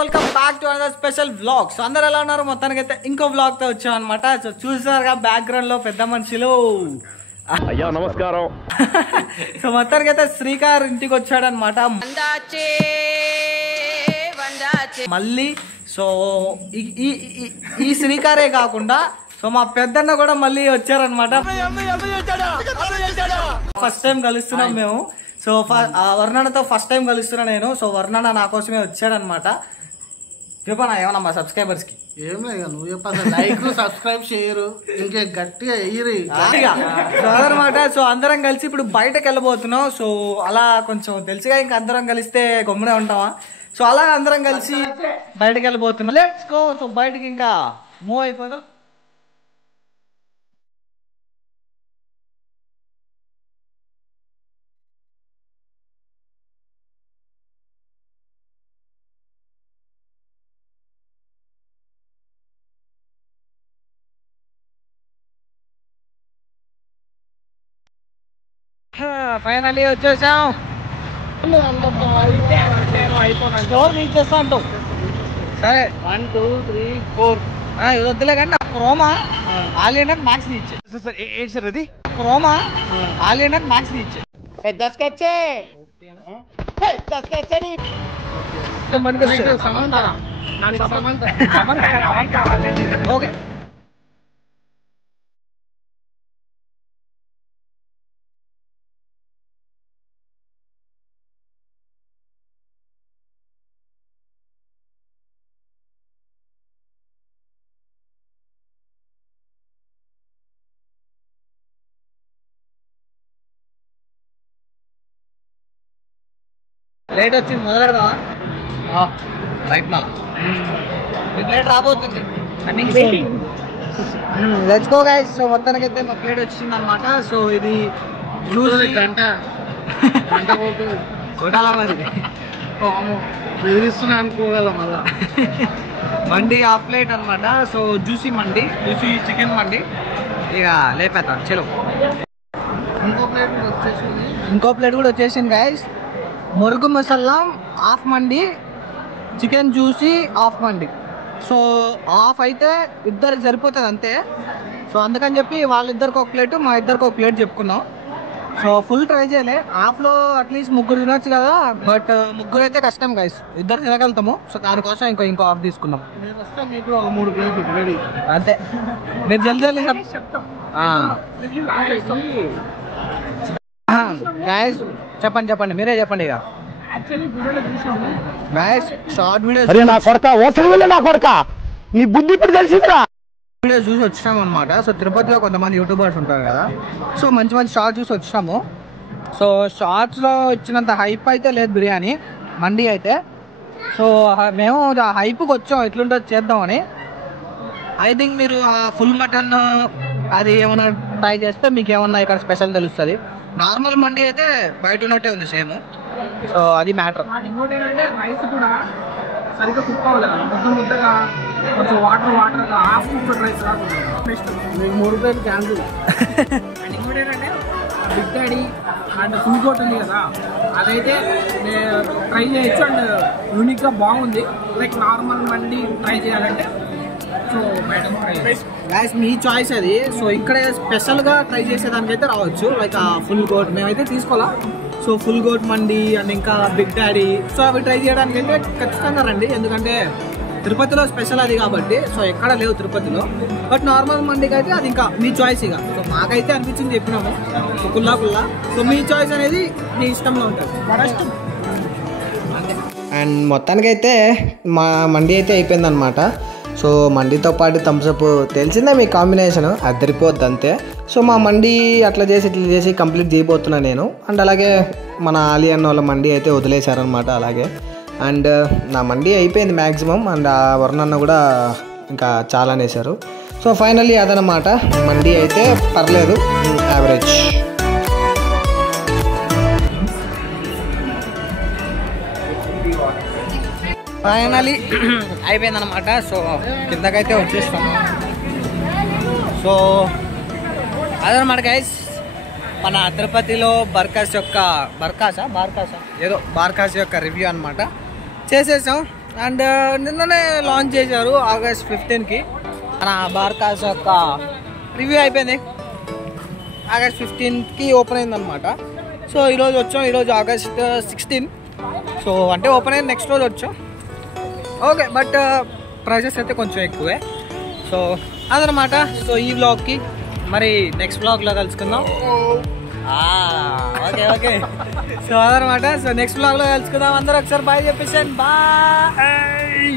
Welcome back to another special vlog. So అందరు ఎలా ఉన్నారు? మొత్తానికి అయితే ఇంకో వ్లాగ్ తో వచ్చాం అనమాట. సో చూసారుగా బ్యాక్గ్రౌండ్ లో పెద్ద మనుషులు. అయ్యా నమస్కారం. సో మొత్తానికి అయితే శ్రీకార్ ఇంటికి వచ్చాడనమాట మళ్ళీ. సో ఈ శ్రీకారే కాకుండా సో మా పెద్దన్న కూడా మళ్ళీ వచ్చారనమాట. ఫస్ట్ టైం కలుస్తున్నాం మేము. సో వర్ణనతో ఫస్ట్ టైం కలుస్తున్నా నేను. సో వర్ణన నా కోసమే వచ్చాడనమాట. చెప్పనా ఏమన్నా మా సబ్స్క్రైబర్స్ కి? ఏం లేదు, నువ్వు చెప్పాలి. లైక్ సబ్స్క్రైబ్ చేయరు, ఇంకా గట్టిగా ఎయ్యరు అనమాట. సో అందరం కలిసి ఇప్పుడు బయటకు వెళ్ళబోతున్నాం. సో అలా కొంచెం తెలుసుగా, ఇంకా అందరం కలిస్తే గమ్మునే ఉంటామా. సో అలా అందరం కలిసి బయటకు వెళ్ళబోతున్నాం. Let's go. సో బయటకి ఇంకా మూవ్ అయిపోదాం. ఫైనల్లీ వచ్చేసాం. ఇచ్చేస్తా. సరే 1 2 3 4 ఇది వద్దులే కానీ నాకు క్రోమా ఆలియన్ మ్యాక్స్ ఇచ్చే. ఏంటి సార్ అది? క్రోమా ఆలియన్ మ్యాక్స్ ఇచ్చే. ఓకే. లేట్ వచ్చింది, మొదలెడదామా? రైట్ నా ప్లేట్ రాబోతుంది. Let's go guys. సో మొత్తానికి అయితే మా ప్లేట్ వచ్చింది అనమాట. సో ఇది జ్యూస్ గంట కొట్టాలా మరి? బెదిరిస్తున్నా అనుకోగల మళ్ళా. మండి హాఫ్ ప్లేట్ అనమాట. సో జ్యూసీ మండి, జ్యూసీ చికెన్ మండి. ఇక లేపేద్దాం చలో. ఇంకో ప్లేట్ కూడా వచ్చేసింది గైస్. మురుగు మసాలా హాఫ్ మండి, చికెన్ జ్యూసీ హాఫ్ మండి. సో హాఫ్ అయితే ఇద్దరికి సరిపోతుంది అంతే. సో అందుకని చెప్పి వాళ్ళిద్దరికి ఒక ప్లేట్, మా ఇద్దరికి ఒక ప్లేట్ చెప్పుకున్నాం. సో ఫుల్ ట్రై చేయలే. హాఫ్లో అట్లీస్ట్ ముగ్గురు తినొచ్చు కదా, బట్ ముగ్గురు అయితే కష్టం గైస్. ఇద్దరు తినగలుగుతాము. సో దానికోసం ఇంకో హాఫ్ తీసుకున్నాం. మీకు ఒక 3 ప్లేట్లు రెడీ అంతే. మీరు జల్దీ చెప్తాం. గైస్ చెప్పండి మీరే చెప్పండి ఇక. గైస్ షార్ట్ వీడియో నా కొడక నీ బుద్ధి ఇప్పుడు తెలిసిందిరా. వీడియో చూసి వచ్చినాము అనమాట. సో తిరుపతిలో కొంతమంది యూట్యూబర్స్ ఉంటారు కదా, సో మంచి షార్ట్స్ చూసి వచ్చినాము. సో షార్ట్స్లో వచ్చినంత హైప్ అయితే లేదు బిర్యానీ మండి అయితే. సో మేము హైప్కి వచ్చాం ఎట్లుంటుందో చేద్దామని. ఐ థింక్ మీరు ఫుల్ మటన్ అది ఏమైనా ట్రై చేస్తే మీకు ఏమన్నా ఇక్కడ స్పెషల్ తెలుస్తుంది. నార్మల్ మండి అయితే బయట ఉన్నట్టే ఉంది సేమ్. సో అది మ్యాటర్. ఇంకోటి ఏంటంటే రైస్ కూడా సరిగ్గా కుక్ అవ్వలేదు, ముద్దగా కొంచెం వాటర్ హాఫ్ కుక్ రైస్ మీకు 3 ప్లేట్లు క్యాన్సిల్. అండ్ ఇంకోటి ఏంటంటే big daddy and full goat ఉంది కదా, అదైతే ట్రై చేయొచ్చు. అండ్ యూనిక్గా బాగుంది. లైక్ నార్మల్ మండి ట్రై చేయాలంటే సో మేడం గైస్ మీ చాయిస్ అది. సో ఇక్కడ స్పెషల్గా ట్రై చేసేదానికైతే రావచ్చు. లైక్ ఫుల్ గోట్ మేమైతే తీసుకోవాలా. So full goat mandi and ఇంకా బిగ్ డాడీ, సో అవి ట్రై చేయడానికి అయితే ఖచ్చితంగా రండి. ఎందుకంటే తిరుపతిలో స్పెషల్ అది కాబట్టి. సో ఎక్కడ లేవు తిరుపతిలో. బట్ నార్మల్ మండికి అయితే అది ఇంకా మీ చాయిస్ ఇక. సో మాకైతే అనిపించింది చెప్పినాము. సో కుల్లా. సో మీ చాయిస్ అనేది మీ ఇష్టంలో ఉంటుంది. అండ్ మొత్తానికైతే మా మండి అయితే అయిపోయిందనమాట. సో మండితో పాటు థమ్స్అప్ తెలిసిందే మీ కాంబినేషన్, అద్దరిపోద్ది అంతే. సో మా మండి అట్లా చేసి కంప్లీట్ చేయబోతున్నాను నేను. అండ్ అలాగే మన ఆలియన్ వాళ్ళ మండి అయితే వదిలేశారనమాట అలాగే. అండ్ నా మండి అయిపోయింది మ్యాక్సిమం. అండ్ ఆ వర్ణన్న కూడా ఇంకా చాలా వేశారు. సో ఫైనల్లీ అదనమాట మండి అయితే పర్లేదు, యావరేజ్. ఫైనలీ అయిపోయిందనమాట. సో కిందకైతే వచ్చేస్తాము. సో అదనమాట గైస్ మన తిరుపతిలో బార్కాస్ యొక్క రివ్యూ అనమాట చేసేసాం. అండ్ నిన్ననే లాంచ్ చేశారు ఆగస్ట్ 15కి. మన బార్కాస్ యొక్క రివ్యూ అయిపోయింది. ఆగస్ట్ 15కి ఓపెన్ అయిందనమాట. సో ఈరోజు వచ్చాం, ఈరోజు ఆగస్ట్ 16. సో అంటే ఓపెన్ అయింది నెక్స్ట్ రోజు వచ్చాం. ఓకే, బట్ ప్రైజెస్ అయితే కొంచెం ఎక్కువే. సో అదనమాట. సో ఈ వ్లాగ్కి మరి నెక్స్ట్ వ్లాగ్లో కలుసుకుందాం. Okay okay. సో అదనమాట. సో నెక్స్ట్ వ్లాగ్లో కలుసుకుందాం. అందరూ ఒకసారి బాయ్ చెప్పేసాను. బాయ్.